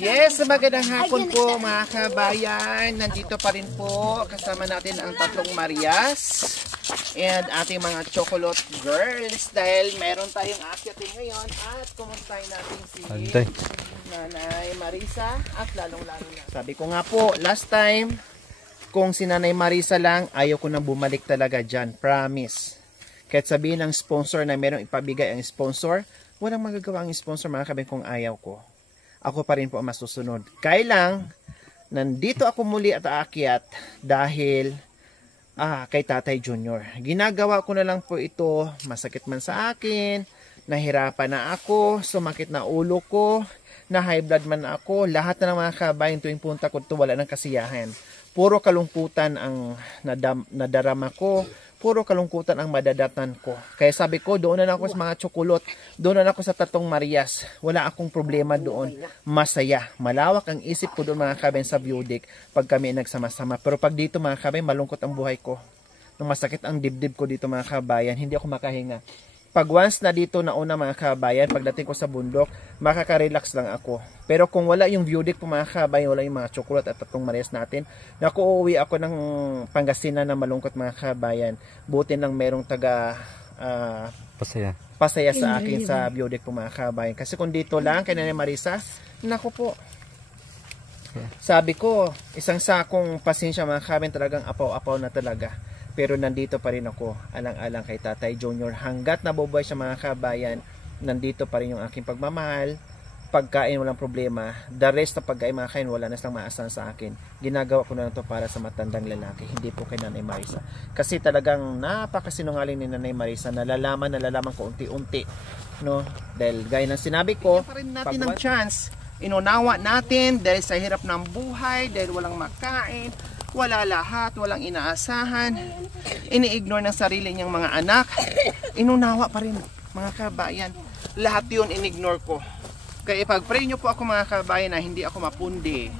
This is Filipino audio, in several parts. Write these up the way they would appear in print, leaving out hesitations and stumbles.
Yes, magandang hapon po mga kabayan. Nandito pa rin po kasama natin ang tatlong Marias and ating mga chocolate girls dahil meron tayong akyatin ngayon at kumustahin natin si Nanay Marisa at lalong-lalo na. Sabi ko nga po, last time, kung si Nanay Marisa lang, ayaw ko nang bumalik talaga dyan. Promise. Kahit sabihin ng sponsor na merong ipabigay ang sponsor, walang magagawa ang sponsor mga kabayan kung ayaw ko. Ako pa rin po ang masusunod. Kailang, nandito ako muli at aakyat dahil kay Tatay Junior. Ginagawa ko na lang po ito, masakit man sa akin, nahirapan na ako, sumakit na ulo ko, na high blood man ako, lahat na ng mga kabayan tuwing punta ko ito, wala ng kasiyahan. Puro kalungkutan ang nadarama ko, puro kalungkutan ang madadatan ko. Kaya sabi ko, doon na ako sa mga tsokolot, doon na ako sa Tatong Marias. Wala akong problema doon. Masaya. Malawak ang isip ko doon mga kabayan sa Viudik pag kami nagsama-sama. Pero pag dito mga kabayan, malungkot ang buhay ko. Nung masakit ang dibdib ko dito mga kabayan, hindi ako makahinga. Pag once na dito na una mga kabayan, pagdating ko sa bundok, makaka-relax lang ako. Pero kung wala yung Viudik po mga kabayan, wala yung mga tsokolot at Tatong Marias natin, naku, uuwi ako ng Pangasinan na malungkot mga kabayan. Buti nang merong taga pasaya sa akin sa Viudik po mga kabayan. Kasi kung dito lang kay Nanay Marisa, naku po. Sabi ko, isang sakong pasensya mga kabayan, talagang apaw-apaw na talaga. Pero nandito pa rin ako, alang-alang kay Tatay Junior. Hanggat nabubuhay sa mga kabayan, nandito pa rin yung aking pagmamahal. Pagkain, walang problema. The rest na pagkain mga kain, wala na silang maasahan sa akin. Ginagawa ko na lang ito para sa matandang lalaki, hindi po kay Nanay Marisa. Kasi talagang napakasinungaling ni Nanay Marisa. Nalalaman ko unti-unti. No? Dahil gaya ng sinabi ko, pa rin natin ng chance. Inunawa natin dahil sa hirap ng buhay, dahil walang makain, wala lahat, walang inaasahan, ini-ignore ng sarili niyang mga anak, inunawa pa rin mga kabayan. Lahat yun in-ignore ko. Kaya ipag-pray nyo po ako mga kabayan na hindi ako mapundi,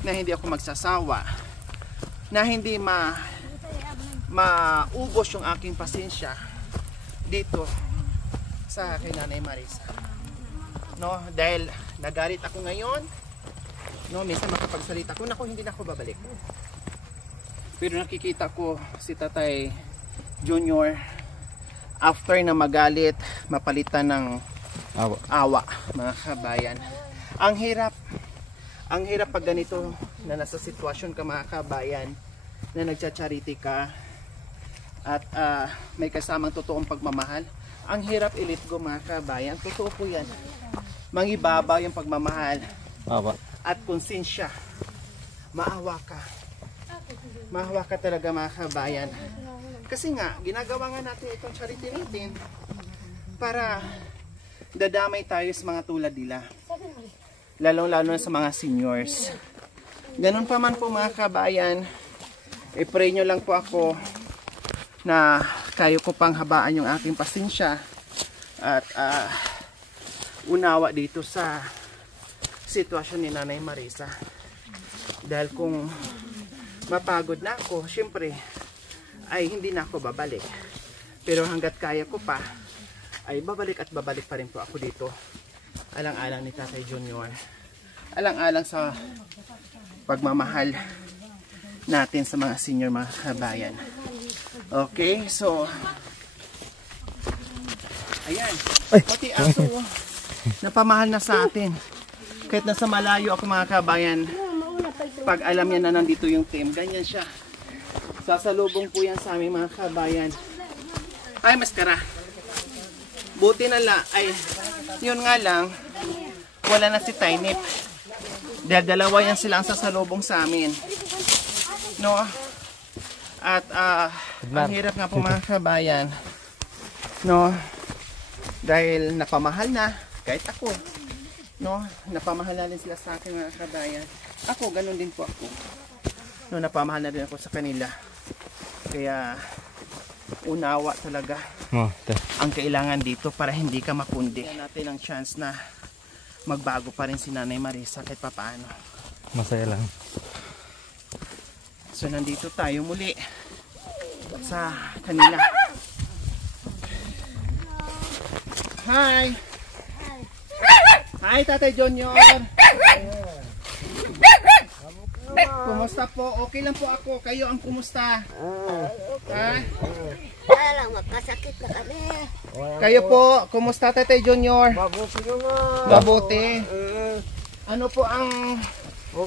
na hindi ako magsasawa, na hindi maubos yung aking pasensya dito sa kay Nanay Marisa. No, dahil nagalit ako ngayon, no, minsan makapagsalita ko, naku, hindi na ako babalik. Pero nakikita ko si Tatay Junior after na magalit, mapalitan ng awa mga kabayan. Ang hirap pag ganito na nasa sitwasyon ka mga kabayan, na nagcha-charity ka at may kasamang totoong pagmamahal. Ang hirap i-let go mga kabayan. Totoo po yan. Mangibabaw yung pagmamahal at konsensya. Maawa ka. Maawa ka talaga mga kabayan. Kasi nga, ginagawa nga natin itong charity natin para dadamay tayo sa mga tulad nila. Lalong-lalo na sa mga seniors. Ganun pa man po mga kabayan, i-pray nyo lang po ako na kayo ko pang habaan yung aking pasensya at unawa dito sa sitwasyon ni Nanay Marisa. Dahil kung mapagod na ako, syempre ay hindi na ako babalik. Pero hanggat kaya ko pa, ay babalik at babalik pa rin po ako dito. Alang-alang ni Tatay Junior. Alang-alang sa pagmamahal natin sa mga senior mga kabayan. Okay, so ayan. Pati aso napamahal na sa atin. Kahit nasa malayo ako mga kabayan, pag alam niya na nandito yung team, ganyan siya. Sasalubong po yan sa aming mga kabayan. Ay, maskara. Buti na lang, ay, yun nga lang, wala na si Tiny. Dahil dalawa yan sila ang sasalubong sa amin. No? At, ang hirap nga po mga kabayan. No? Dahil napamahal na, kahit ako. No? Napamahal na rin sila sa akin mga kabayan. Ako, ganun din po ako. No, napamahal na rin ako sa kanila. Kaya, unawa talaga ang kailangan dito para hindi ka mapundi. Kaya natin ang chance na magbago pa rin si Nanay Marisa kahit papaano. Masaya lang. So, nandito tayo muli sa kanila. Hi! Hi, Tatay Junior. Kumusta po? Okay lang po ako. Kayo ang kumusta? Ha? Kaya lang, magkasakit na kami. Kayo po, kumusta Tatay Junior? Mabuti naman. Mabuti. Ano po ang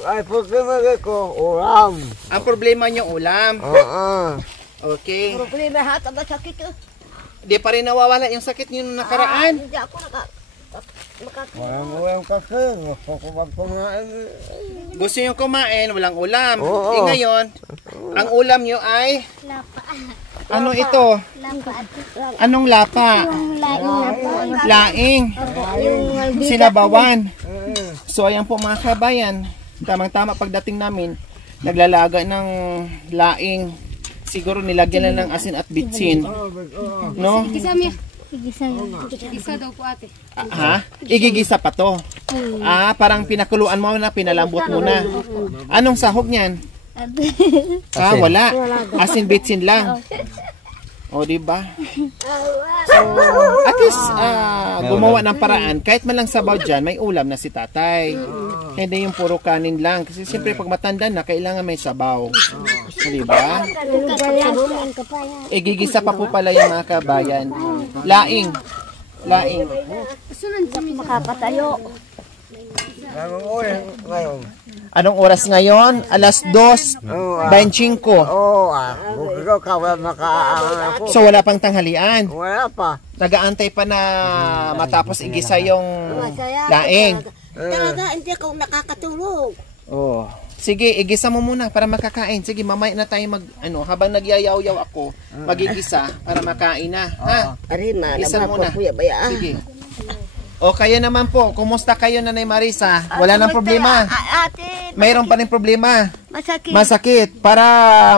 Ay, problema ko, ulam. ang problema niyo ulam? Okay. Problema hata ba sakit ko? Di pa rin nawawala yung sakit niyo nung nakaraan? Hindi ako Walang kasi, gusto ko magpumain. Gusto niyo kumain, walang ulam. Oo. Ngayon, ang ulam niyo ay Lapa. ano ito? Lapa. Anong lapa? Laing. Sinabawan. So ayan po mga kabayan, tamang-tama pagdating namin, naglalaga ng laing. Siguro nilagyan lang ng asin at bitsin. No? Igisa daw po ate. Ha? Igigisa pa to. Parang pinakuluan mo na, pinalambot mo na. Anong sahog niyan? Wala. Asin bitsin lang. O, diba? So, at least, gumawa ng paraan. Kahit man lang sabaw dyan, may ulam na si tatay. Hindi yung puro kanin lang. Kasi siyempre, pag matanda na, kailangan may sabaw. Diba? Igigisa pa po pala yung mga kabayan. Laing. Laing. Makapatayo. Ngayon. Anong oras ngayon? Alas 2:25. Ikaw ka wala makaangan ako. So wala pang tanghalian. Wala pa. Nagaantay pa na matapos igisa yung laing. Talaga, hindi ako nakakatulog. Oh. Sige, igisa mo muna para makakain. Sige, mamaya na tayo habang nagyayaw-yaw ako, magigisa para makain na. Ha? Arima, Isa naman muna. po kuya baya. Sige. O kayo naman po, kumusta kayo Nanay Marisa? Wala nang problema? Ate, Mayroon pa rin problema. masakit. Masakit. Para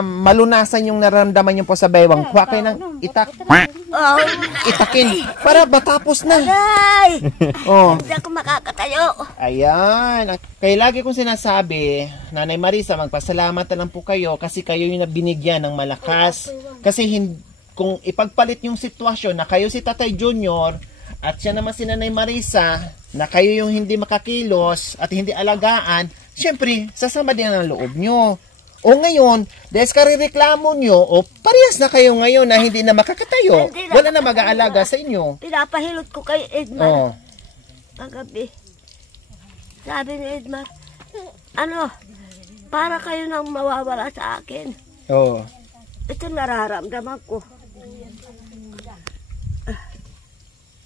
malunasan yung nararamdaman nyo po sa baywang, kuha kayo ng itak. Oh, Itakin. Para matapos na. ay! Oh. Hindi ako makakatayo. Ayan. Kaya lagi kong sinasabi, Nanay Marisa, magpasalamat na lang po kayo kasi kayo yung nabinigyan ng malakas. Kasi kung ipagpalit yung sitwasyon na kayo si Tatay Junior at siya naman si Nanay Marisa, na kayo yung hindi makakilos at hindi alagaan, syempre, sasama din ang loob nyo. O ngayon, dahil karireklamo nyo, o parehas na kayo ngayon na hindi na makakatayo, wala na mag-aalaga sa inyo. Pinapahilot ko kay Edmar. Oh. Paggabi. Sabi ni Edmar, para kayo nang mawawala sa akin. Oh. Ito nararamdaman ko.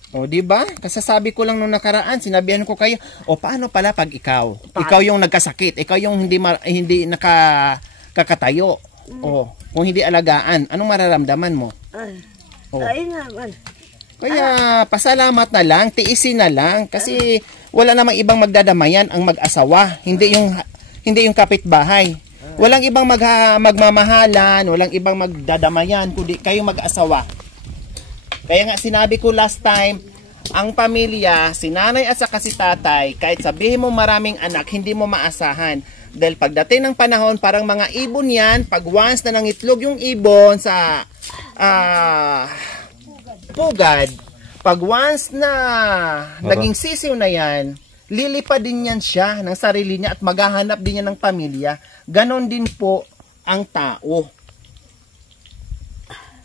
O, di ba? Kasasabi ko lang nung nakaraan, sinabihan ko kayo, o paano pala pag ikaw yung nagkasakit, ikaw yung hindi nakakatayo, o kung hindi alagaan, anong mararamdaman mo? Oh. Ay naman. Kaya pasalamat na lang, tiisin na lang, kasi wala namang ibang magdadamayan ang mag-asawa, hindi yung kapitbahay. Walang ibang magmamahalan, walang ibang magdadamayan, kundi kayo mag-asawa. Kaya nga sinabi ko last time, ang pamilya, si nanay at saka si tatay, kahit sabihin mo maraming anak, hindi mo maasahan. Dahil pagdating ng panahon, parang mga ibon yan, pag once na nangitlog yung ibon sa pugad, pag once na naging sisiw na yan, lilipad din yan siya ng sarili niya at maghahanap din yan ng pamilya. Ganon din po ang tao.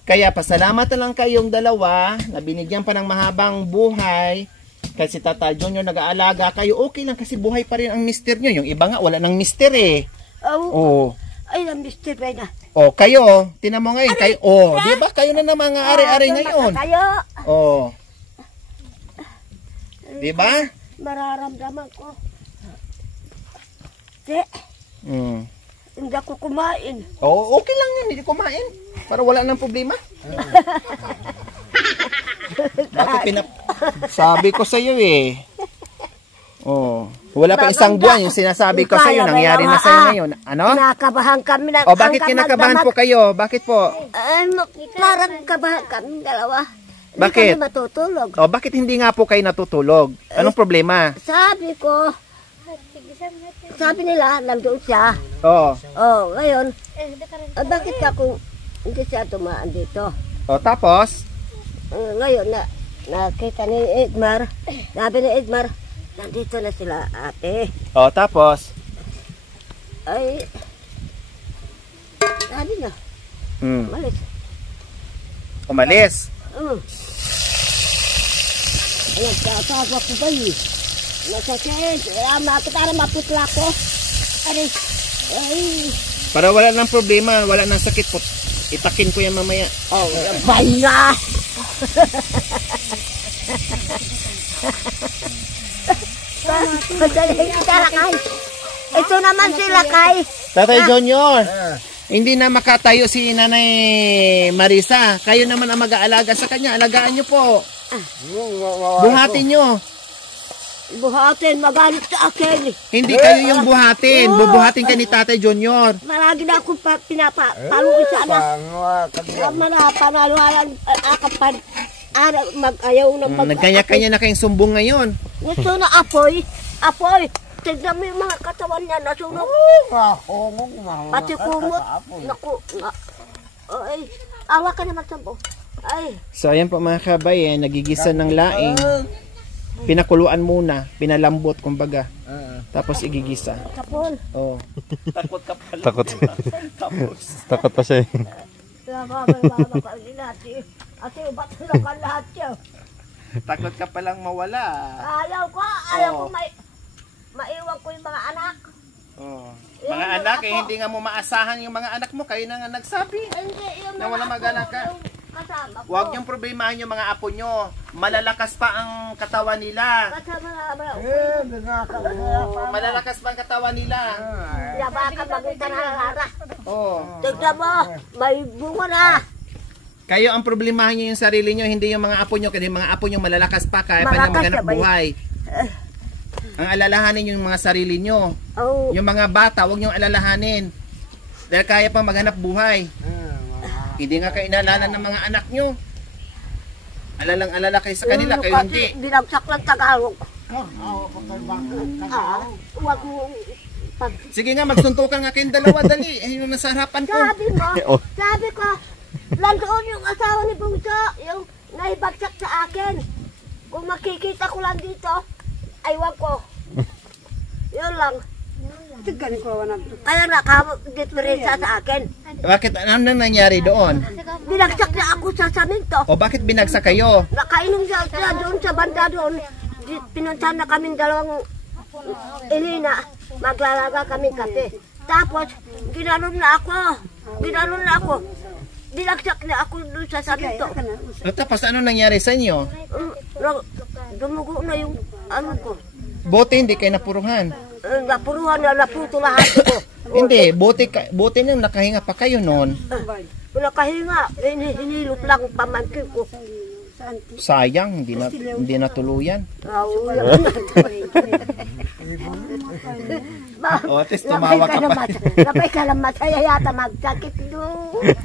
Kaya pasalamat na lang kayong dalawa na binigyan pa ng mahabang buhay. Kasi Tata Junior nag-aalaga kayo, okay lang kasi buhay pa rin ang mister nyo. Yung iba nga wala nang mister eh. Oh. Ay, ang mister pa na. Oh, kayo, tinan mo ngayon, kayo, di ba kayo na ng mga ari-ari ngayon? Tayo. Oh. Di ba? Mararamdaman ko. Hindi ako kumain. Oh, okay lang yan, hindi kumain. Para wala nang problema. Bakit sabi ko sa iyo eh. Oh, wala pa isang buwan yung sinasabi ko sa iyo, nangyari na sa iyo ngayon. Ano? Kinakabahan kami na. O bakit kinakabahan po kayo? Bakit po? Parang kabahan kami dalawa. Bakit? Hindi kami matutulog. O bakit hindi nga po kayo natutulog? Anong problema? Sabi nila, nandoon siya. Oo. Ngayon, bakit ako hindi siya tumaan dito? O tapos? Ngayon, nakita ni Edmar, sabi ni Edmar, Nandito na sila, ate. O, tapos? Ay, sabi na, malis. Umalis. Ayan, tatawa ko ba yun? Nasakit, makita na maputla ko. Ay. Para wala nang problema, wala nang sakit po. Itakin ko yan mamaya. Oh, bay na! Ito naman si Lakay. Tatay Junior, hindi na makatayo si Nanay Marisa. Kayo naman ang mag-aalaga sa kanya. Alagaan nyo po. Buhatin nyo. Buhatin, magalit sa akin. Hindi kayo yung buhatin. Bubuhatin ka ni Tatay Junior. Maragi na akong pinapaluin sa anak. Panaluhalan akapan. Mag-ayaw ng Nagkanya-kanya na kayong sumbong ngayon. Gusto na apoy. Apoy. Tignan mo yung mga katawan niya nasunog. Pati kumot. Naku. Ay, awa ka naman sa bo. Ay. So ayan po mga kabayan, nagigisa ng laing. Pinakuluan muna, pinalambot kumbaga. Tapos igigisa. Kapol. Oh. Takot ka pala. Takot. Tapos. Takot pa siya. Ate, ba't lang ka lahat yun? Takot ka palang mawala. Ayaw ko maiwan ko yung mga anak. Oh. Mga anak, hindi nga mo maasahan yung mga anak mo. Kayo na nga nagsabi. Hindi, yung Na wala mag-anak ka. Kasama ko. Huwag niyong problemahin yung mga apo nyo. Malalakas pa ang katawan nila. Kasama na Malalakas pa ang katawan nila. baka mag-utan harara. Oh. Tignan mo, may bunga na. Kayo ang problemahin nyo yung sarili nyo, hindi yung mga apo nyo. Kasi yung mga apo nyo malalakas pa, kaya pa na Malakas maghanap na ba yun? buhay. Ang alalahanin yung mga sarili nyo. Oh. Yung mga bata, huwag nyo alalahanin. Dahil kaya pa maghanap buhay. Hindi nga kayo inaalala ng mga anak nyo. Alalang-alala kayo sa kanila, kayo hindi. Binagsak lang Tagalog. Huwag mo Sige nga, magsuntukan nga kayong dalawa, dali. Ayun na sa harapan ko. sabi ko, landoon yung asawa ni Bungso, yung naibagsak sa akin. Kung makikita ko lang dito, aywan ko. Yun lang. Kaya nakadetmerensya sa akin. Bakit? Ano nang nangyari doon? Binagsak na ako sa saminto. O bakit binagsak kayo? Nakainom siya doon sa banda doon. Pinuntahan na kaming dalawang Elena. Maglalaga kami kape. Tapos, ginanon na ako. Binagsak na ako doon sa saminto. O tapos ano nangyari sa inyo? Dumugo na yung ano ko. Bote hindi kayo napuruhan. Napuruhan na naputo lahat ko. Hindi, bote nang nakahinga pa kayo noon. Nakahinga, hinilot lang pamangkin ko. Sayang, hindi na tuluyan. O at least tumawa ka pa. Napay ka lang masaya yata magsakit doon.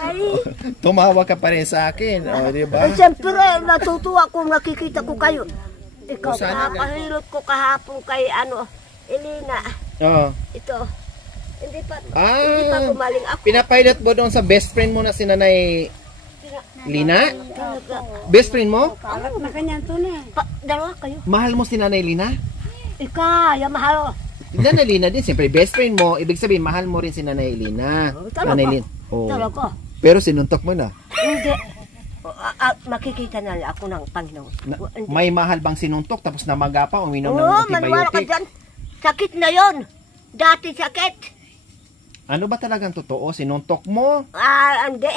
Ay. Tumawa ka pa rin sa akin. O, di ba? Siyempre, natutuwa kung nakikita ko kayo. Ikaw, Sana nakahilot ko kahapon kay Elena. Oo. Ito. Hindi pa gumaling ako. Pinapilot mo doon sa best friend mo na si Nanay Lina? Best friend mo? Dalawa kayo. Mahal mo si Nanay Lina? Ika, yung mahal. Nanay Lina din, siyempre best friend mo. Ibig sabihin, mahal mo rin si Nanay Lina. Nanay Lina. Oh. Talaga. Pero sinuntok mo na. Hindi. Makikita na ako ng Panginoon. May mahal bang sinuntok tapos namaga pa uminom ng Oo, maniwala ka antibiotic? dyan. Sakit na yon. Dati sakit. Ano ba talagang totoo? Sinuntok mo? Hindi.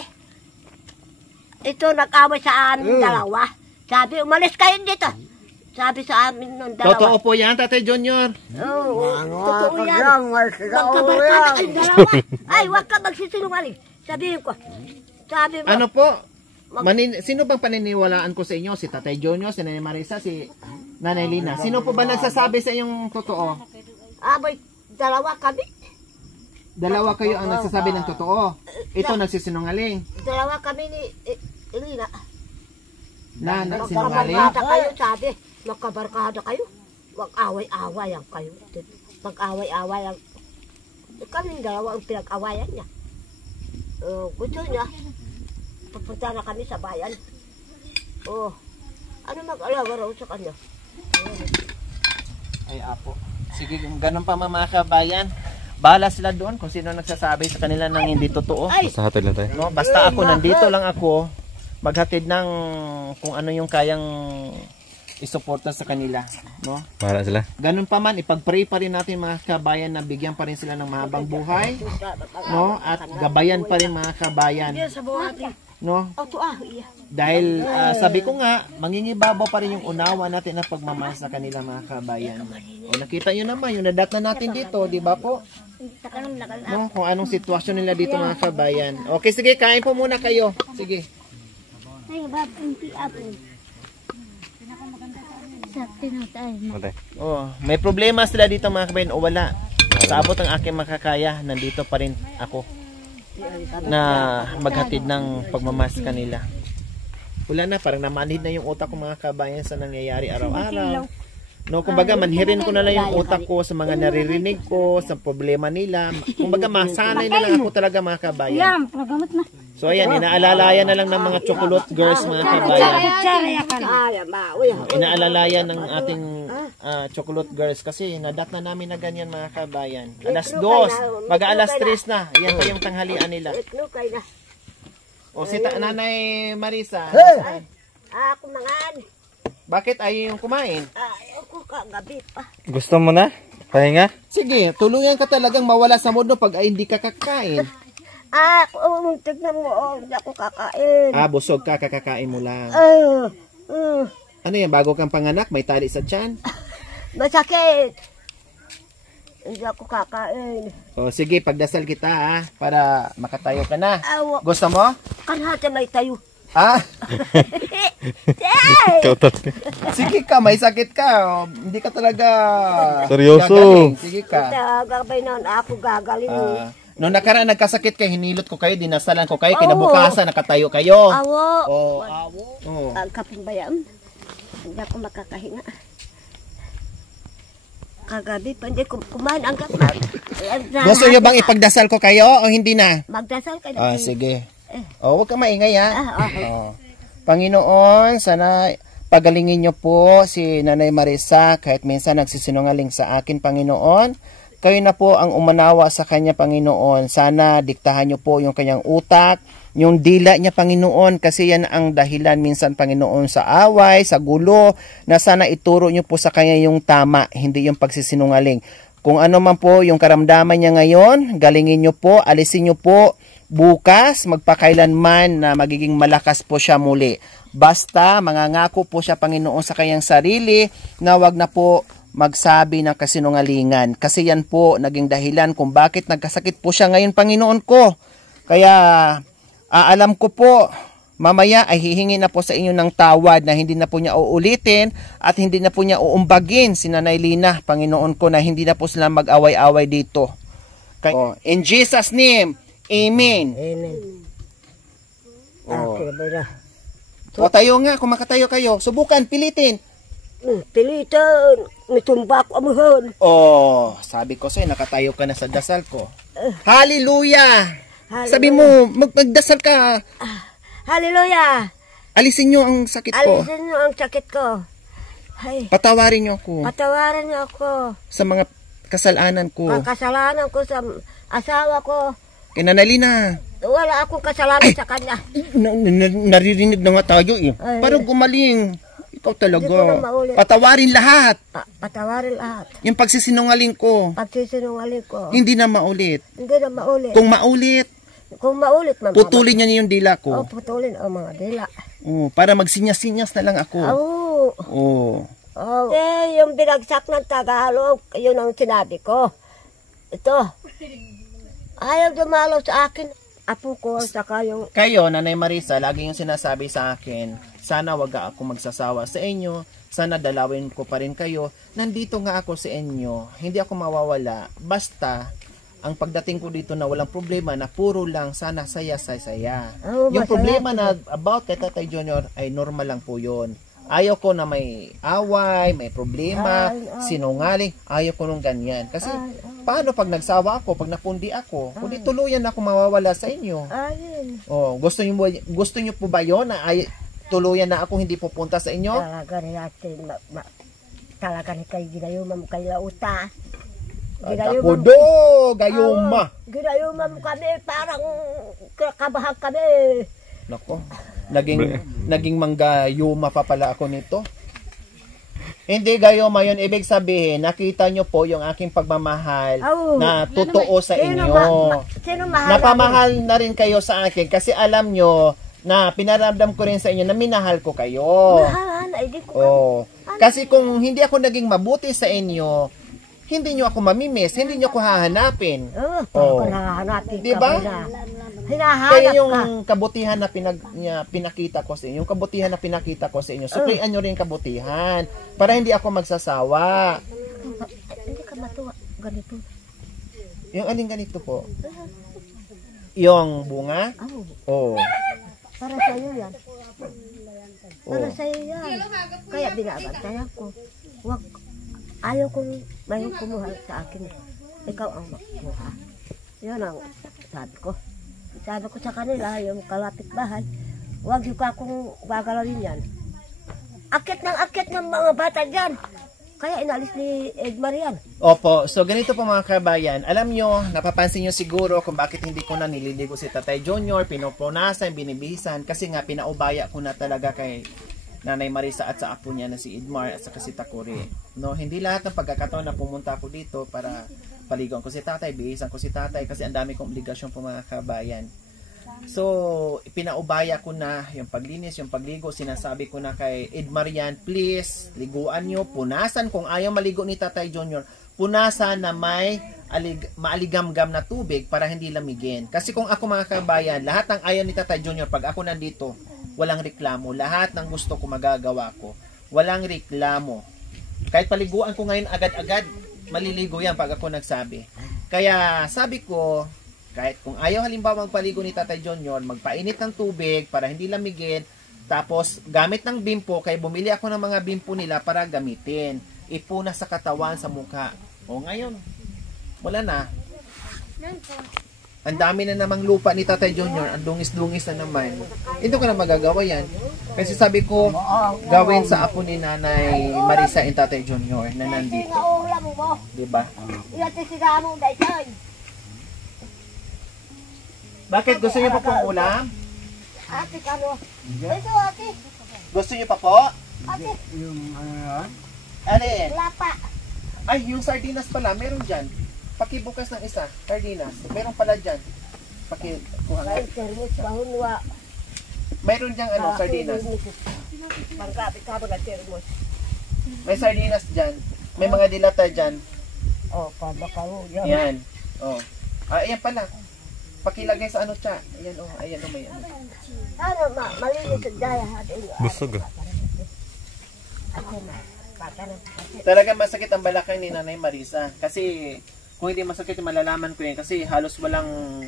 Ito, nag-away sa amin dalawa. Sabi, umalis kayo dito. Sabi sa amin nung dalawa. Totoo po yan, Tatay Junior. Oo, totoo yan. Magkabarkada kayong dalawa. Ay, huwag ka magsisinungaling. Sabihin ko. Sabi mo. Ano po? Sino bang paniniwalaan ko sa inyo? Si Tatay Junior, si Nanay Marisa, si Nanay Lina. Sino po ba nagsasabi sa inyong totoo? Aboy, dalawa kami. Dalawa kayo ang nagsasabi ng totoo. Ito nagsisinungaling. Dalawa kami ni Elena. Na nagsinungaling. Magkabarkada kayo, sabi. Magkabarkada kayo. Huwag away-awayan kayo. Mag-away-awayan. Kami dalawa ang pinag-awayan niya. Gusto niya. Papunta na kami sa bayan. Ano mag-alawa raw sa kanya? Ay, apo. Sige, ganun pa mga kabayan. Bahala sila doon kung sino nagsasabi sa kanila ng hindi totoo. Basta hatid na tayo. No, basta ako nandito lang ako maghatid ng kung ano yung kayang isuporta sa kanila, no? Bahala sila. Ganun pa man, ipag-pray pa rin natin mga kabayan na bigyan pa rin sila ng mahabang buhay, no? At gabayan pa rin mga kabayan, no? Dahil sabi ko nga, mangingibabaw pa rin yung unawa natin na pagmamahal sa kanila mga kabayan. O nakita nyo naman, yung nadat na natin dito, di ba po? No, kung anong sitwasyon nila dito mga kabayan. Okay, sige, kain po muna kayo. Sige. Matay. Oh, may problema sila dito mga kabayan o wala. Sa abot ang aking makakaya, nandito pa rin ako na maghatid ng pagmamahal sa kanila. Wala na, parang namanhid na yung utak ko mga kabayan sa nangyayari araw-araw. No, kumbaga manhirin ko na lang yung utak ko sa mga naririnig ko, sa problema nila. Kumbaga masanay na lang ako talaga mga kabayan. So ayan, inaalalayan na lang ng mga chocolate girls mga kabayan. Inaalalayan ng ating chocolate girls kasi nadat na namin na ganyan mga kabayan. Alas 2, mag-alas 3 na. Yan pa yung tanghalian nila. O si Nanay Marisa. Ako mangan. Bakit ayaw yung kumain? Ako kagabi pa. Gusto mo na? Pahinga? Sige, tulungan ka talagang mawala sa mood no pag ay hindi ka kakain. Tignan mo, hindi ako kakain. Busog ka, kakakain mo lang. uh, Ano yan, bago kang panganak, may tali sa tiyan? Masakit. Hindi ako kakain. O sige, pagdasal kita ha, para makatayo ka na. Awa. Gusto mo? Kanhati may tayo. Kautot. Sige ka, may sakit ka. Hindi ka talaga Seryoso? gagaling. Sige ka. Gagabay na ako gagaling. Noong nakaraan nagkasakit kayo, hinilot ko kayo, dinasalan ko kayo, kinabukasan, nakatayo kayo. Awo. Oh. Ang kapimbayam. Hindi ako makakahinga. Kagabi pa hindi kumain ang kapag. Gusto nyo bang ipagdasal ko kayo o hindi na? Magdasal ka na. Sige. Huwag ka maingay ha. Panginoon, sana pagalingin nyo po si Nanay Marisa kahit minsan nagsisinungaling sa akin, Panginoon. Kayo na po ang umanawa sa kanya, Panginoon. Sana diktahan nyo po yung kanyang utak, yung dila niya, Panginoon, kasi yan ang dahilan minsan, Panginoon, sa away, sa gulo, na sana ituro nyo po sa kanya yung tama, hindi yung pagsisinungaling. Kung ano man po yung karamdaman niya ngayon, galingin nyo po, alisin nyo po, bukas, magpakailanman na magiging malakas po siya muli. Basta, mangangako po siya, Panginoon, sa kanyang sarili na wag na po magsabi ng kasinungalingan. Kasi yan po naging dahilan kung bakit nagkasakit po siya ngayon, Panginoon ko. Kaya, alam ko po, mamaya ay hihingi na po sa inyo ng tawad na hindi na po niya uulitin at hindi na po niya uumbagin si Nanay Lina, Panginoon ko, na hindi na po sila mag-away-away dito. In Jesus' name, Amen. O tayo nga, kung makatayo kayo, subukan, pilitin. Pilitan, nitumbak amuhan. Sabi ko sa'yo, nakatayo ka na sa dasal ko. Hallelujah! Sabi mo, magdasal ka. Hallelujah! Alisin nyo ang sakit ko. Alisin nyo ang sakit ko. Ay, Patawarin nyo ako patawarin niyo ako. sa mga kasalanan ko. Kasalanan ko sa asawa ko. Kinanalina. Wala akong kasalanan sa kanya. Naririnig na nga tayo eh. Ay. Parang gumaling. Ikaw talaga. Hindi ko na maulit. Patawarin lahat. Patawarin lahat. Yung pagsisinungaling ko. Pagsisinungaling ko. Hindi na maulit. Hindi na maulit. Kung maulit, Kung maulit, mama. putulin niya yung dila ko. Putulin ang mga dila. Para magsinyas-sinyas na lang ako. Yung binagsak ng Tagalog, yun ang sinabi ko. Ito. Ayaw dumalaw sa akin. Apo ko, saka yung... Kayo, Nanay Marisa, lagi yung sinasabi sa akin, sana wag ako magsasawa sa inyo, sana dalawin ko pa rin kayo, nandito nga ako sa inyo, hindi ako mawawala, basta, ang pagdating ko dito na walang problema, na puro lang, sana saya-saya. Yung problema na about kay Tatay Junior, ay normal lang po yun. Ayaw ko na may away, may problema, sinungaling. Ayaw ko nung ganyan. Kasi, paano pag nagsawa ako, pag napundi ako, kundi tuluyan ako mawawala sa inyo. Gusto niyo po ba yun na tuluyan na ako hindi pupunta sa inyo? talaga ni kay ginayuman mo kay lauta. Takudo, gayuma. Ginayuman mo kami, parang kabahag kami. Nako, naging manggayuma pa pala ako nito. Hindi gayuma yun, ibig sabihin, nakita nyo po yung aking pagmamahal na totoo sa inyo. Sino mahal? Napamahal na rin kayo sa akin kasi alam nyo na pinaramdam ko rin sa inyo na minahal ko kayo. Mahalan, ay di ko. Oh. Kasi kung hindi ako naging mabuti sa inyo, hindi nyo ako mamimiss, hindi nyo ako hahanapin. Oo, hahanapin ka. Diba? Hinahanap Kaya ka. yung kabutihan na pinakita ko sa inyo, yung kabutihan na pinakita ko sa inyo, suklian nyo rin kabutihan para hindi ako magsasawa. Hindi ka matuwa. Ganito. Yung aling ganito po? Yung bunga? Oo. Oh. Para sa iyo yan. Para sa iyo yan. Kaya binabantayan ko. Wag, ayaw kong mayroong kumuha sa akin. Ikaw ang makuha. Yun ang sabi ko. Sabi ko sa kanila, yung kalapit bahay, wag yung akong bagalawin yan. Akit ng mga bata dyan. Kaya inalis ni Edmar yan. Opo, so ganito po mga kabayan. Alam nyo, napapansin nyo siguro kung bakit hindi ko na nililigo si Tatay Junior, pinupunasan, binibisan, kasi nga pinaubaya ko na talaga kay Nanay Marisa at sa apo niya na si Edmar at saka si Takuri. No, hindi lahat ng pagkakataon na pumunta ako dito para paligon ko si Tatay, bihisan ko si Tatay kasi ang dami kong obligasyon po mga kabayan. So, pinaubaya ko na yung paglinis, yung pagligo, sinasabi ko na kay Edmar yan, please, liguan nyo, punasan, kung ayaw maligo ni Tatay Junior, punasan na may maaligamgam na tubig para hindi lamigin. Kasi kung ako mga kabayan, lahat ng ayaw ni Tatay Junior, pag ako nandito, walang reklamo. Lahat ng gusto ko magagawa ko. Walang reklamo. Kahit paliguan ko ngayon agad-agad, maliligo yan pag ako nagsabi. Kaya sabi ko, kahit kung ayaw halimbawa magpaligo ni Tatay Junior, magpainit ng tubig para hindi lamigin, tapos gamit ng bimpo, kaya bumili ako ng mga bimpo nila para gamitin. Ipuna sa katawan, sa mukha. O ngayon, wala na. Ang dami na namang lupa ni Tatay Junior, ang dungis-dungis na naman. Hindi ko na magagawa yan. Kasi sabi ko, gawin sa apo ni Nanay Marisa and Tatay Junior na nandito. Diba? Bakit? Gusto niyo pa po ang ulam? Ate, kano? Ito, ate. Gusto niyo pa po? Ate, Yung ano yan? Alin? lapa. Ay, yung sardinas pala, meron dyan. Pakibukas ng isa, sardinas. Meron pala dyan. Pakikuha nga. Ay, termos, bahunwa. Meron dyan sardinas. Pangkapit ka mo na termos. May sardinas dyan. May mga dilata dyan. Oh, pabakaw. Yan. Oh. Ah, ayan pala. Pakilagay sa ano siya. Ayan ayan may ano. Ano, malinis sa daya. Busog ah. Talaga masakit ang balakang ni Nanay Marisa. Kasi kung hindi masakit, malalaman ko yan. Kasi halos walang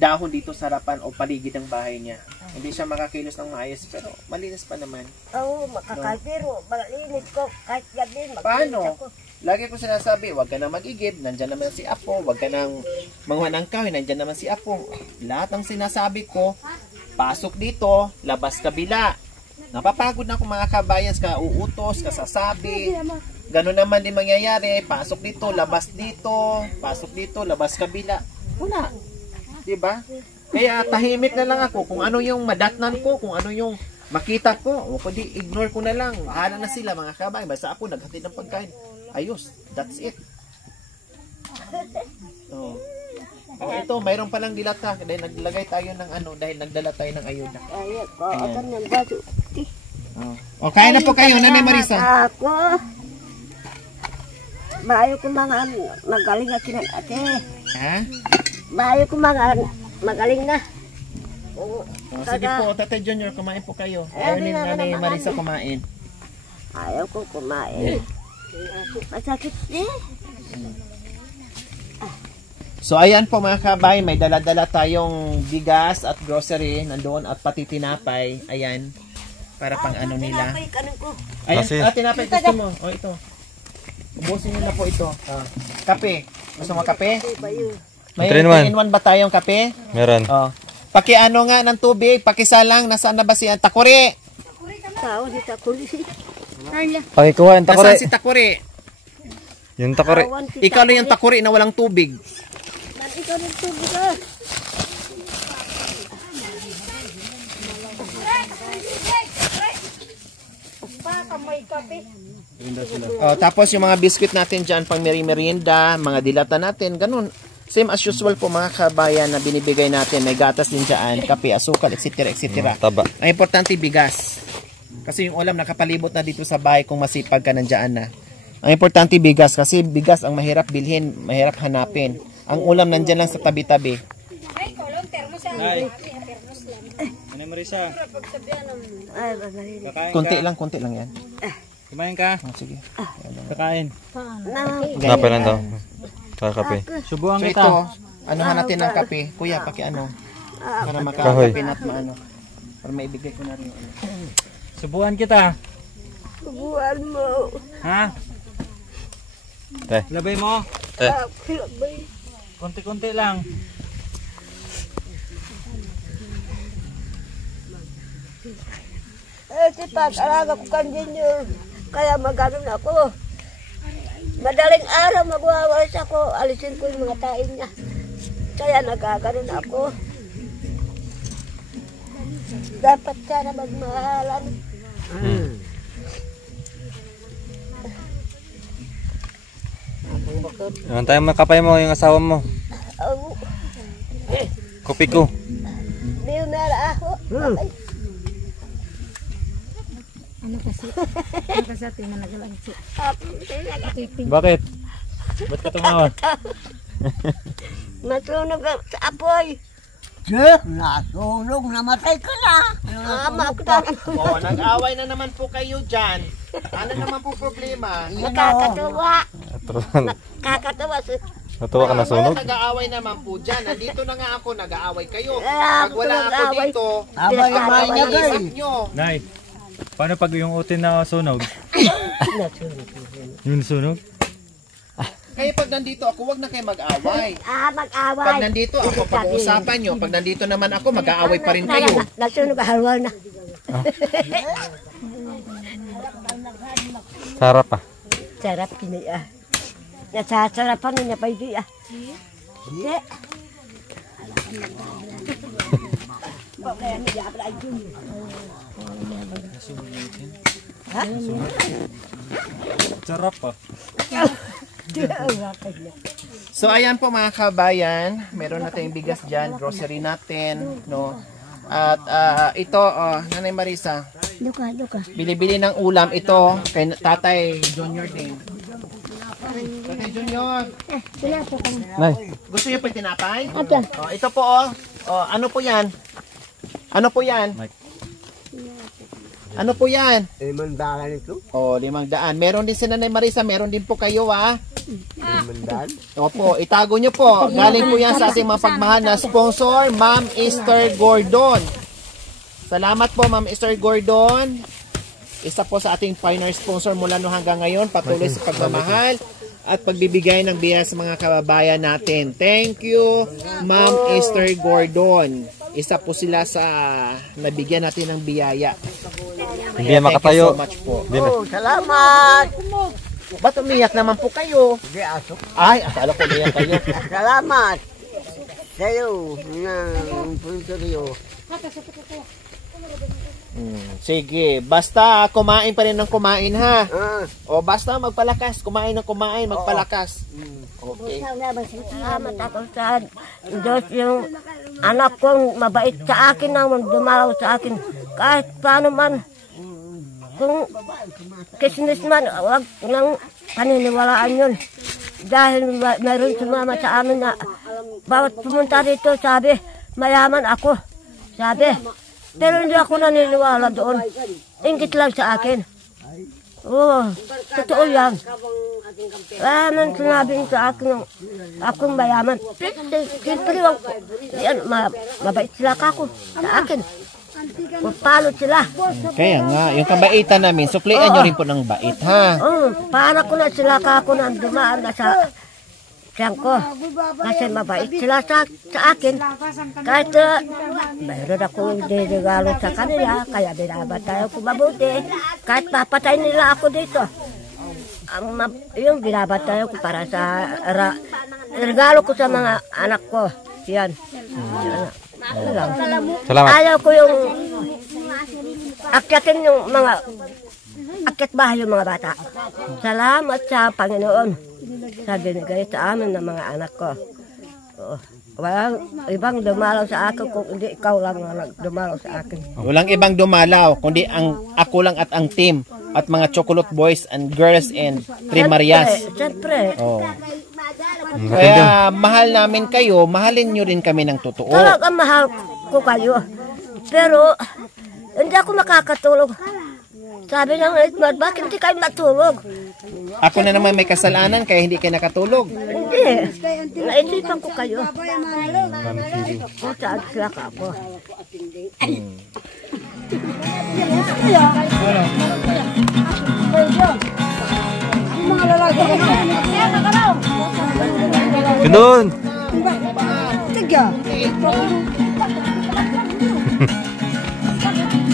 dahon dito sa harapan o paligid ng bahay niya. Hindi siya makakilos ng maayos. Pero malinis pa naman. Oo, makakapiro. Malinis ko. Kahit gabi, Paano? Lagi ko sinasabi, huwag ka nang mag-igib, nandyan naman si Apo, huwag ka nang manguha ng kahoy, nandyan naman si Apo. Lahat ng sinasabi ko, pasok dito, labas kabila. Napapagod na ako mga kabayans, ka uutos, kasasabi. Ganun naman din mangyayari, pasok dito, labas dito, labas kabila. Wala. Diba? Kaya tahimik na lang ako kung ano yung madatnan ko, kung ano yung makita ko, o kundi ignore ko na lang. Bahala na sila mga kabayan, basta ako naghatid ng pagkain. Ayos, that's it. Oh. Oh, ito, mayroon palang dilata dahil naglagay tayo ng dahil nagdala tayo ng ayuda. Ayun, akan ng baso. Oh, kaya na po kayo, Nanay Marisa. Ako. Maayo ko mga magaling na kinan ate. Ha? Maayo ko mga magaling na. Oh, sige po, Tatay Junior, kumain po kayo. Ayaw ni Nanay Marisa kumain. Ayaw ko kumain. Masakit eh. So ayan po mga kabay, may dala-dala tayong bigas at grocery nandoon at pati tinapay. Ayan. Para pang ano nila. Ayan, tinapay gusto mo. O ito. Ubusin nyo na po ito. Kape. Gusto mo kape? May 3-in-1 ba tayong kape? Meron. Oh. Pakiano nga ng tubig, pakisalang, nasaan na ba si Takuri? Tao si Takuri. Pakikuha yung takore. Nasaan si Takuri? Yung takore. Ikaw na yung Takuri na walang tubig. Ikaw ng tubig ah. Tapos yung mga biscuit natin dyan, pang merienda, mga dilata natin, ganun. Same as usual po mga kabayan na binibigay natin. May gatas din dyan, kape, asukal, etc. etc. Taba. Ang importante, bigas. Kasi yung ulam nakapalibot na dito sa bahay kung masipag ka nandyan na. Ang importante, bigas. Kasi bigas ang mahirap bilhin, mahirap hanapin. Ang ulam nandyan lang sa tabi-tabi. Ay. Ano Marisa? Kakain Konti ka. konti lang yan. Kumain ka. Sige. Kakain. Napay lang daw. Kakape. Subuhan So kita. ito, anuhan natin ng kape. Kuya, pakiano. Para Kahoy. makakape natin maano. Para maibigay ko na rin. Subuhan kita. Subuhan mo. Ha? Eh. Labay mo. Eh. Konti-konti lang. Pag-alaga ko kanino, kaya maganon ako. Madaling araw magwawalis ako, alisin ko yung mga tain niya. Kaya nagkaganon ako. Dapat sana magmahalan. Naman tayo makapay mo yung asawa mo. Oh, Kopi ko. di umara ako. Ay, Bakit? Ba't ka tumawa? Masunog sa apoy. Nasunog, namatay ka na. Ama ko na. Nag-away na naman po kayo dyan. Ano naman po problema? Nakakatuwa. Natuwa Kakatuwa. ka na sunog. Nag-aaway naman po dyan. Nandito na nga ako, nag-aaway kayo. Ah, Pag wala ako nag-aaway. dito, Abay, abay niya isip guys. nyo. Nay, paano pag yung utin na sunog? Yung sunog? Kaya pag nandito ako, wag na kayo mag-away. Mag-away. Pag nandito ako, pag-uusapan nyo. Pag nandito naman ako, mag-aaway pa rin kayo. Nasunog halwal na. Sarap ah. Sarap kiniya. Nasasarapan niya pa hindi ah. Hindi. Sarap pa. So ayan po mga kabayan, meron na tayong bigas dyan, grocery natin, no? At ito, Nanay Marisa, Luka. bili-bili ng ulam ito kay Tatay Junior din. Tatay Junior, Nay. gusto niyo po yung tinapay? Ate. Ito po ano po yan? Ano po yan? Ano po yan? Imandahan ito. 500. Meron din si Nanay Marisa, meron din po kayo Imandahan. Opo, itago nyo po. Galing po yan sa ating mga pagmahal na sponsor, Ma'am Esther Gordon. Salamat po, Ma'am Esther Gordon. Isa po sa ating pioneer sponsor mula no hanggang ngayon. Patuloy sa pagmamahal at pagbibigay ng biyaya sa mga kababayan natin. Thank you, Ma'am Esther Gordon. Isa po sila sa nabigyan natin ng biyaya. Hindi na makatayo. Thank you so much po. Hindi na. Salamat. Ba't umiyak naman po kayo? Sige, aso. Ay, akala ko umiyak kayo. Salamat. Sa'yo, ng puntoryo. Sige, basta kumain pa rin ng kumain ha. Ah, O basta magpalakas, kumain ng kumain, magpalakas. Okay. Salamat ako sa Diyos yung anak kong mabait sa akin naman, dumalaw sa akin. Kahit paano man, kung kismis man, wag lang paniniwalaan yun. Dahil mayroon sumama sa amin na bawat pumunta dito, sabi, mayaman ako. Sabi, pero hindi ako naniniwala doon. Ingit lang sa akin. Oo, totoo yan. Kaya man sinabi sa akin, akong mayaman. Siyempre, yan, mabait sila ako sa akin. Palo sila. Kaya nga, yung kabaitan namin, suklian nyo rin po ng bait ha. Para ko na sila kako na dumaan na sa tiyan ko. Kasi mabait sila sa akin. Kahit mayroon akong regalo sa kanila, kaya binabatayan ko mabuti. Kahit papatay nila ako dito. Yung binabatayan ko para sa regalo ko sa mga anak ko. Yan. Ano lang. Salamat. Ayaw ko yung akyatin yung mga akyat bahay yung mga bata. Salamat sa Panginoon sa binigay sa amin ng mga anak ko. Walang ibang dumalaw sa akin kung hindi ikaw lang ang dumalaw sa akin. Walang ibang dumalaw, kundi ako lang at ang team at mga Chocolate Boys and Girls and Tres Marias. Siyempre. Oh. Kaya mahal namin kayo, mahalin nyo rin kami ng totoo. Talagang mahal ko kayo. Pero hindi ako makakatulog. Sabi ng Edmar, bakit hindi kayo matulog? Ako na naman may kasalanan kaya hindi kayo nakatulog. Hindi. Naisipan ko kayo. Kung saan sila ka ako. Ganun.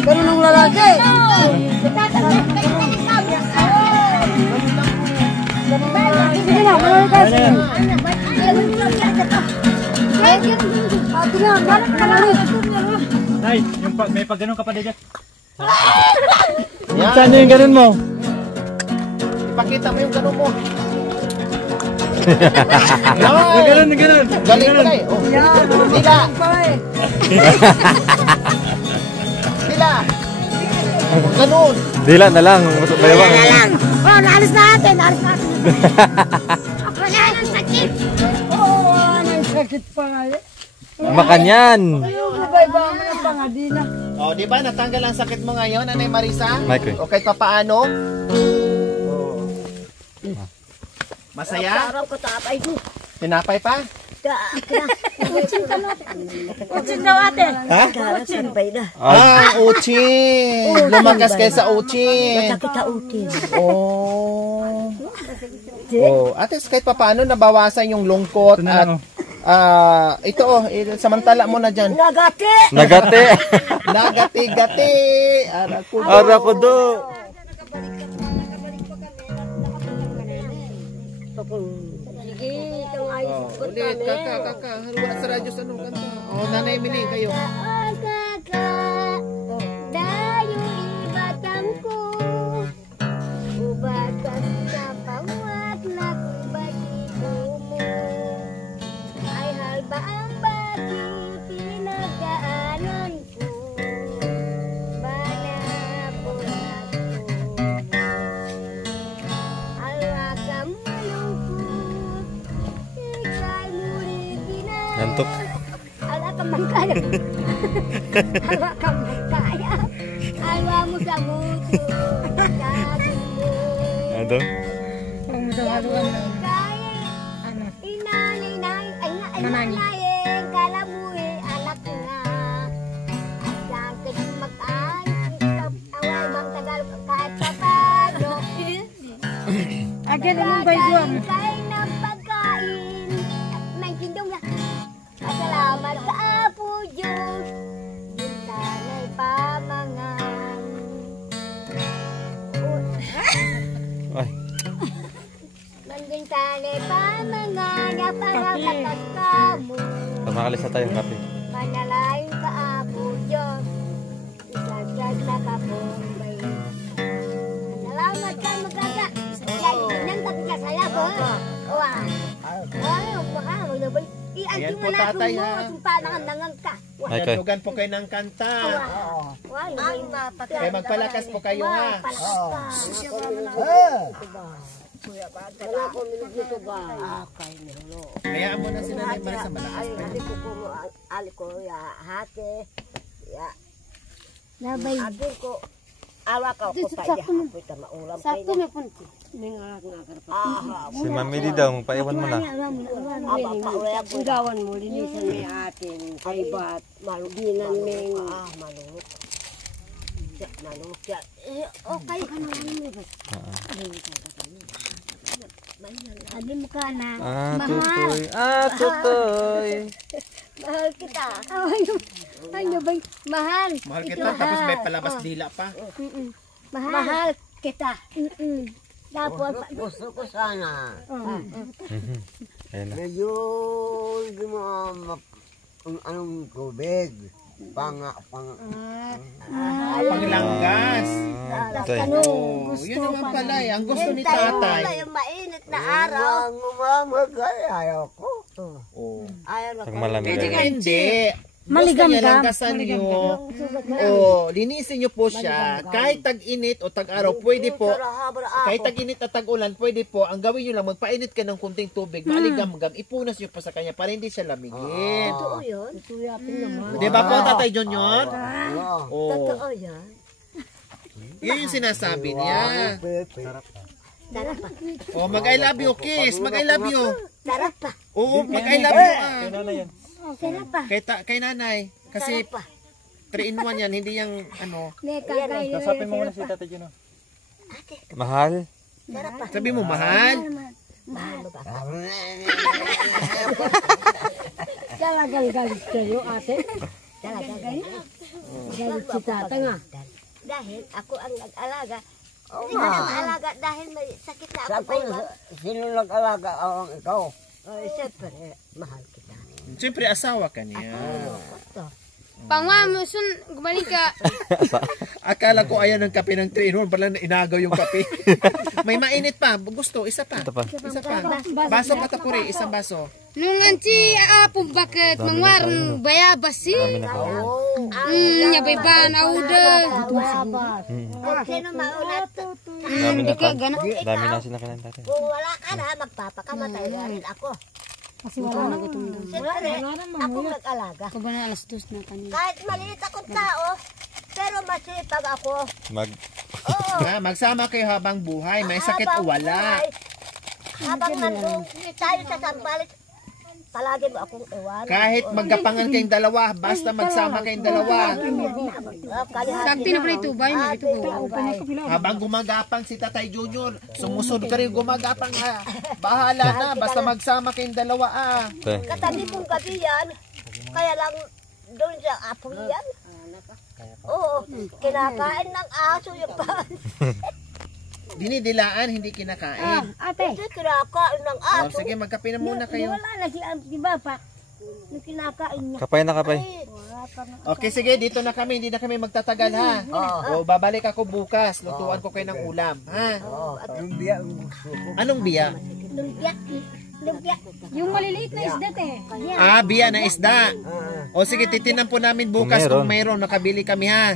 Ganun ang lalaki. Nay, may pag ganun ka pa dyan. Yan. Saan yung ganun mo? Ipakita mo yung ganun mo. Yung ganun, yung ganun. Galing ko na eh. Oh. Dila. Dila. Ganun. Dila na lang. Bayawang. Oh, naalis natin. Naalis natin. Ako na ang sakit. Makanyan. Oh, di ba natanggal ang sakit mo ngayon, Nanay Marisa? Mike. O kahit papaano? Oh. Masaya? Parang ko tapay ko. Tinapay pa? Utsin daw ate. Ha? Utsin na. Uchin! Lumakas kayo sa uchin. Masakit sa utin. Oh. Oh, at least kahit papaano nabawasan yung lungkot Ito na at lang, ito samantala mo na dyan. Nagati. Nagate. Nagati-gati. Arakudo. Sige, itong ayos Oh, ko ulit, kaka. Wala sa radyo sa nung kanto. Oh, Nanay Mili, kayo. Dayo ibatangku ubatas sa bawat nagbatiku mo ay halba ang bati pinagdaanan ko banabulat ko alakam malungkot ikay muli Nantok. alakam mangkaya alakam mangkaya alwa mo sa muto sabi mo Ano? Inanay, kalamuhi, anak nga. At sangkit mag-anik, away bang Tagalog kahit papado. Agad ang bayguan. Kain ng pagkain, at may sindong na. Salamat sa Apo Diyos, sana'y pamangan. Ay. Nandun sana'y pamangan, para katas ka mo. Makalis na tayong kape. Manalain ka Apo Diyos, isagad na kapumbay. Salamat ka magaga. Lagi nang tapiga sa labo. Wah. Wah, baka maglabay. Ayan Ianti po, mo na tatay, mo, ha? sumpa nangan ka. Ay, kay. Tugan po kayo ng kanta. Wah, Kaya magpalakas po kayo ha. Wala ko minuto ba? Kay Nilo. Hayaan mo na si Nanay Marisa malakas pa. Aliko ya hati. Ya. Nabay. Atin ko awa ka ko pa ya. Kita maulam kay. Sakto na pun. Si Mami di daw, paiwan mo na. Aba pa uray ako. Gawan mo linisan ni atin. Kay bat maluginan ming malunok. Malunok ya. Okay ka na mo. Adi mo ka na. Tutoy. Tutoy. Mahal kita. Ano ba? Mahal. Mahal kita, tapos may palabas dila pa. Mahal kita. Tapos, Gusto ko sana. Ayan na. Medyo hindi mo anong tubig. Panglanggas. Tay. Oh, yun naman pala eh. Ang gusto ni tatay. yung mainit na araw. Umamagay, ayaw ko. Oh. Ayaw na Pag malamig. Pwede ay- ka hindi. Basta niya langgasan niyo. O, linisin niyo po siya. Kahit tag-init o tag-araw, pwede po. Kahit tag-init at tag-ulan, pwede po. Ang gawin niyo lang, magpainit ka ng kunting tubig. Maligam-gam, ipunas niyo pa sa kanya para hindi siya lamigin. Totoo yun. Di ba po, Tatay Junior? Oh. Totoo yun. Yun yung sinasabi niya. Sarap pa. Oh, mag-I love you, kiss. Mag-I love you. Sarap pa. Oo, mag-I love you. Nanay yan. Sarap pa. Kay nanay. Kasi Sarap pa. 3-in-1 yan, hindi yung ano. Kasapin mo muna si Tatay Juno. Mahal. Sarap pa. Sabi mo, mahal. Mahal mo ba? Galit kayo, ate. Galit Si tata nga. Dahil ako ang nag-alaga. Hindi ka na maalaga dahil may sakit na ako pa iwan. Sino nag-alaga ang ikaw? Siyempre, mahal kita. Siyempre, asawa ka niya. Pangwa, musun, gumaling ka. Akala ko ayaw ng kape ng 3-in-1, pala inagaw yung kape. May mainit pa. Gusto, isa pa. Ito pa. Isa pa. Baso patapuri, isang baso. Nung anci, apong bakit, mangwar, bayabas si. Dami na tayo. Nyabay ba na uda. Kung sino maulat, Dami na tayo. Dami na sinakalan tatay. kung wala ka na, magpapakamatay na rin ako. Kasi wala na gutom daw. Siyempre, ako nag-alaga. Pag na alas 2 na kanina. Kahit maliit akong tao, pero masipag ako. Oo. Magsama kayo habang buhay. May sakit o wala. Habang nandun tayo sa sambalit, palagi mo akong iwan. Kahit maggapangan kayong dalawa, basta magsama kayong dalawa. Sakti na pala ito ba? Ito ko. Habang gumagapang si Tatay Junior, sumusunod ka rin gumagapang. Bahala na, basta magsama kayong dalawa. Tay. Katabi kong gabi yan, kaya lang doon sa apong yan. Oo, kinakain ng aso yung pan. Dinidilaan, hindi kinakain. Kasi kinakain ng Oh, aso. sige, magkape na muna kayo. Wala na si di ba pa? Yung kinakain niya. Kapay na kapay. Okay, sige, dito na kami. Hindi na kami magtatagal, ha? O, babalik ako bukas. Lutuan ko kayo ng ulam, ha? Yung biya ang gusto ko. Anong biya? Lumpia. Lumpia. Yung maliliit na isdat eh. Biya na isda. O, sige, titinan po namin bukas Kung kung mayroon. Nakabili kami, ha?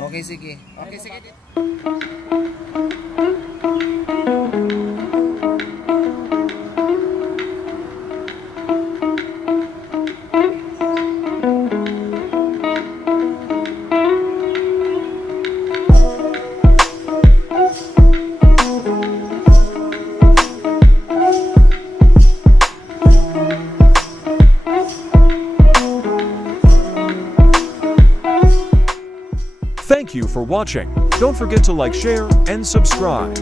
Okay, sige. Okay, sige. Thank you for watching. Don't forget to like, share, and subscribe.